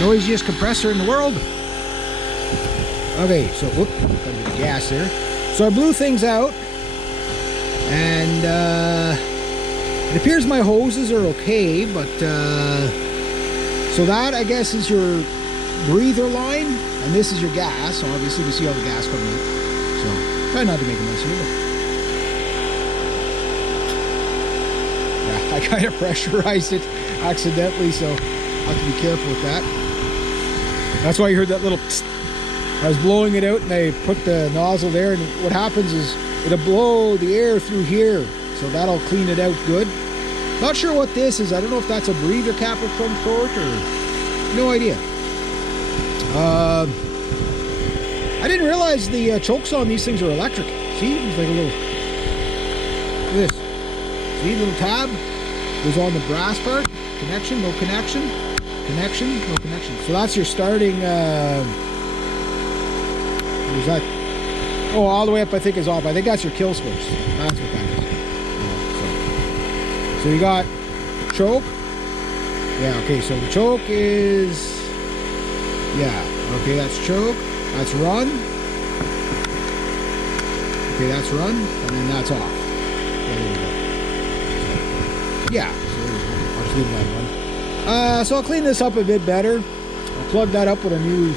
Noisiest compressor in the world. Okay, so whoop, got a bit of gas there. So I blew things out, and it appears my hoses are okay, but so that I guess is your breather line, and this is your gas. So obviously you can see all the gas coming out. So try not to make a mess here. Yeah, I kind of pressurized it accidentally, so I have to be careful with that. That's why you heard that little psst. I was blowing it out and I put the nozzle there, and what happens is it'll blow the air through here, so that'll clean it out good. Not sure what this is. I don't know if that's a breather cap of some sort, or no idea. I didn't realize the chokes on these things are electric. See, it's like a little, look at this. See, little tab goes on the brass part. Connection, no connection. Connection, no connection. So that's your starting. What was that? Oh, all the way up I think is off. I think that's your kill switch. That's what that is. So you got choke. Yeah, okay, so the choke is, yeah, okay, that's choke. That's run. Okay, that's run. And then that's off. There you go. Yeah, so I'll just leave that one. So I'll clean this up a bit better. I'll plug that up with a new,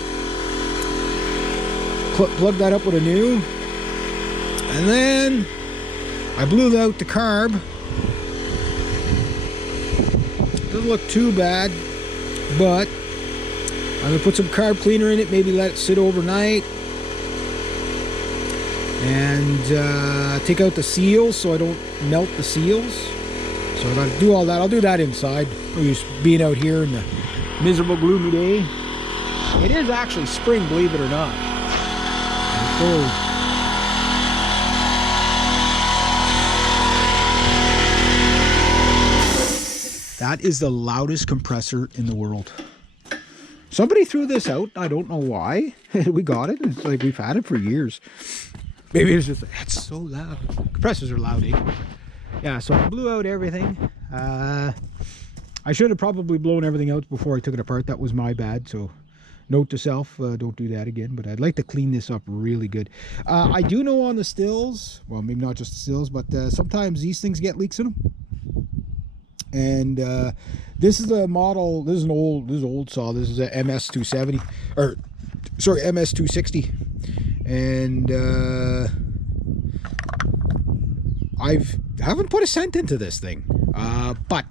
and then I blew out the carb. Doesn't look too bad, but I'm gonna put some carb cleaner in it, maybe let it sit overnight, and take out the seals so I don't melt the seals. So I gotta do all that. I'll do that inside. I'm just being out here in the miserable, gloomy day. It is actually spring, believe it or not. That is the loudest compressor in the world. Somebody threw this out. I don't know why. We got it. It's like we've had it for years. Maybe it's just, it's so loud. Compressors are loud, eh? Yeah, so I blew out everything. I should have probably blown everything out before I took it apart. That was my bad. So note to self, don't do that again. But I'd like to clean this up really good. I do know on the stills, well, maybe not just the stills, but sometimes these things get leaks in them. And this is the model. This is an old saw. This is a MS270, or sorry, MS260. And I haven't put a cent into this thing, but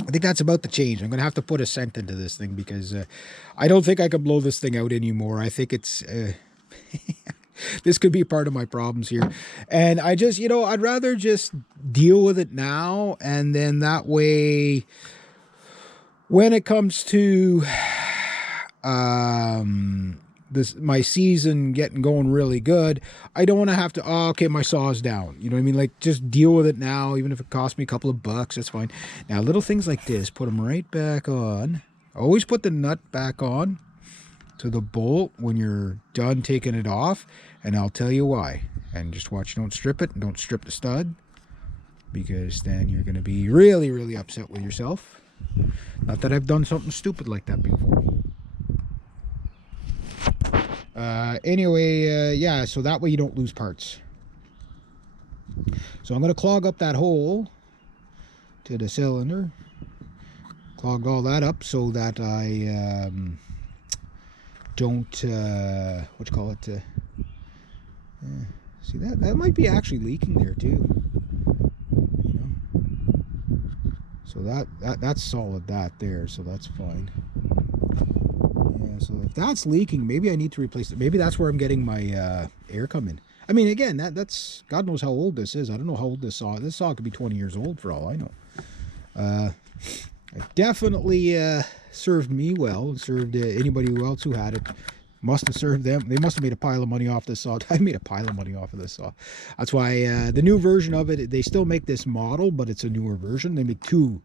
I think that's about to change. I'm gonna have to put a cent into this thing because I don't think I can blow this thing out anymore. I think it's this could be part of my problems here, and I just, you know, I'd rather just deal with it now, and then that way when it comes to this, my season getting going really good, I don't want to have to, oh, okay, my saw's down, you know what I mean? Like, just deal with it now, even if it costs me a couple of bucks, that's fine. Now little things like this, put them right back on. Always put the nut back on to the bolt when you're done taking it off, and I'll tell you why. And just watch, don't strip it, and don't strip the stud, because then you're going to be really, really upset with yourself. Not that I've done something stupid like that before. Anyway, yeah, so that way you don't lose parts. So I'm going to clog up that hole to the cylinder. Clog all that up so that I don't, what you call it, see that might be actually leaking there too, you know. So that's solid, that there, so that's fine. Yeah, so if that's leaking, maybe I need to replace it. Maybe that's where I'm getting my air come in. I mean, again, that's, God knows how old this is. I don't know how old this saw. This saw could be 20 years old for all I know. It definitely served me well. It served anybody else who had it. Must have served them. They must have made a pile of money off this saw. I made a pile of money off of this saw. That's why the new version of it, they still make this model, but it's a newer version. They make two,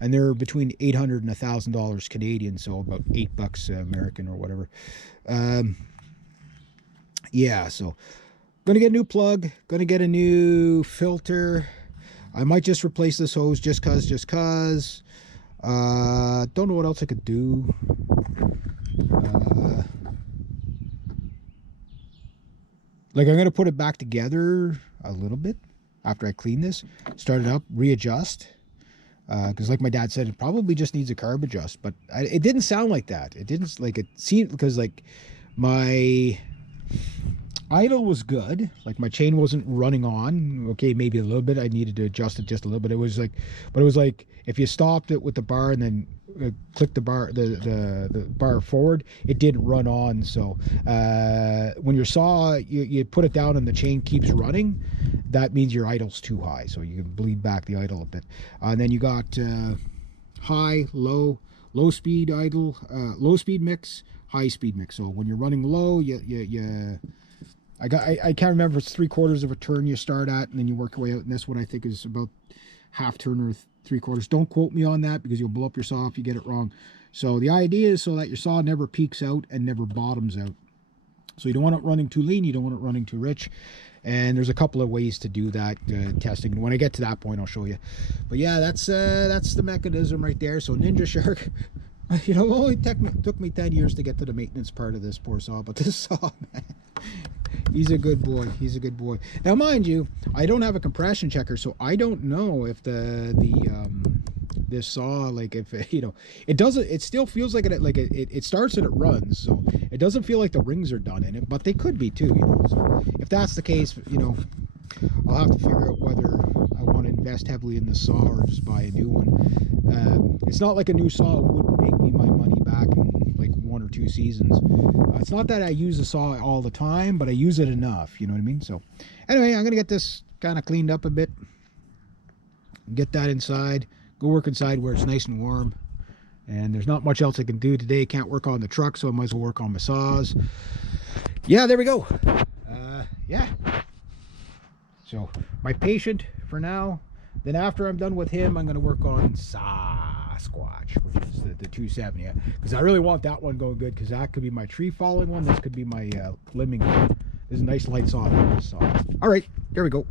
and they're between $800 and $1,000 Canadian, so about $8 American or whatever. Yeah, so gonna get a new plug, gonna get a new filter. I might just replace this hose just cause. Don't know what else I could do. Like, I'm gonna put it back together a little bit after I clean this, start it up, readjust. Because like my dad said, it probably just needs a carb adjust, but it didn't sound like that. It didn't, like, it seemed, because like my idle was good, like my chain wasn't running on. Okay, maybe a little bit, I needed to adjust it just a little bit. It was like, but it was like if you stopped it with the bar and then click the bar, the bar forward, it didn't run on. So when your saw, you put it down and the chain keeps running, that means your idle's too high, so you can bleed back the idle a bit. And then you got high, low speed idle, low speed mix, high speed mix. So when you're running low, I can't remember if it's 3/4 of a turn you start at, and then you work your way out. And this one I think is about half turn or 3/4. Don't quote me on that, because you'll blow up your saw if you get it wrong. So the idea is so that your saw never peaks out and never bottoms out. So you don't want it running too lean, you don't want it running too rich. And there's a couple of ways to do that testing. When I get to that point, I'll show you. But yeah, that's the mechanism right there. So Ninja Shark, you know, it only took me 10 years to get to the maintenance part of this poor saw. But this saw, man, he's a good boy. He's a good boy. Now, mind you, I don't have a compression checker, so I don't know if this saw, like, if you know, it doesn't, it still feels like it starts and it runs, so it doesn't feel like the rings are done in it, but they could be too, you know. So if that's the case, you know, I'll have to figure out whether I want to invest heavily in this saw or just buy a new one. It's not like a new saw would make me my money back in like 1 or 2 seasons. It's not that I use the saw all the time, but I use it enough, you know what I mean? So anyway, I'm gonna get this kind of cleaned up a bit, get that inside, go work inside where it's nice and warm. And there's not much else I can do today. Can't work on the truck, so I might as well work on my saws. Yeah, there we go. Yeah. So my patient for now. Then after I'm done with him, I'm going to work on Sasquatch, which is the 270. Because I really want that one going good, because that could be my tree falling one. This could be my limbing one. There's a nice light saw on this saw. All right, there we go.